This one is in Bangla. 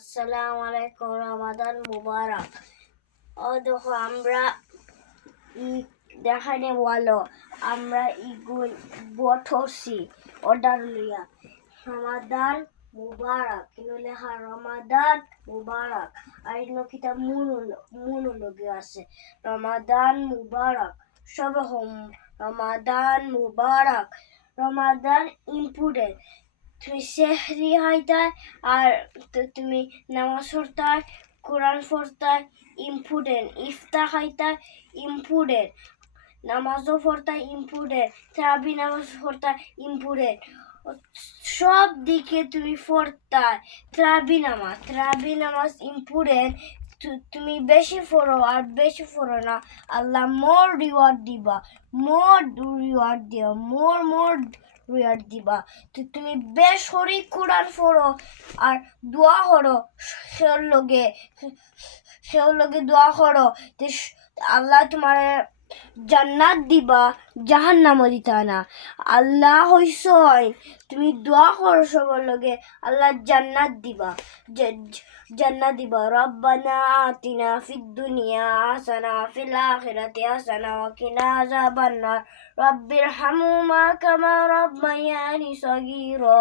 আসসালামু আলাইকুম, রমাদান মুবারক। ও দেখো আমরা দেখানে বলো আমরা ইগুল বঠসি অর্ডার লইয়া রমাদান মুবারক কিন্তু লেখা রমাদান মুবারক আর ইনো কিতা মূল লগে আছে রমাদান মুবারক সব হোম রমাদান মুবারক। রমাদান ইম্পর্টেন্ট, তুমি সেহরি খাইতায় আর তুমি নামাজ পড়তায়, কোরআন পড়তায় ইম্পর্টেন্ট, ইফতার খাইতায় ইম্পর্টেন্ট, নামাজও পড়তায় ইম্পর্টেন্ট, তারাবি নামাজ পড়তায় ইম্পর্টেন্ট, সব দিকে তুমি পড়তায়। তারাবি নামাজ ইম্পর্টেন্ট, তুমি বেশি পড়ো আর বেশি পড়ো না, আল্লাহ মোর রিওয়ার্ড দিবা, মোর রিওয়ার্ড দিবা। তুমি বেশ করি কোরআন পড়ো আর দোয়া করো, সেও লগে দোয়া করো, আল্লাহ তোমার জান্নাত দিবা, জাহান্নামও দিতা না। আল্লাহ হইসয় তুমি দোয়া করো সবার লগে, আল্লাহ জান্নাত দিবা। রব্বানা আতিনা ফিদ দুনিয়া হাসানা ফিল আখিরাতি হাসানা ওয়া কিনা আযাবান্নার। রব্বিরহামহুমা কামা রাব্বায়ানি সগীরা।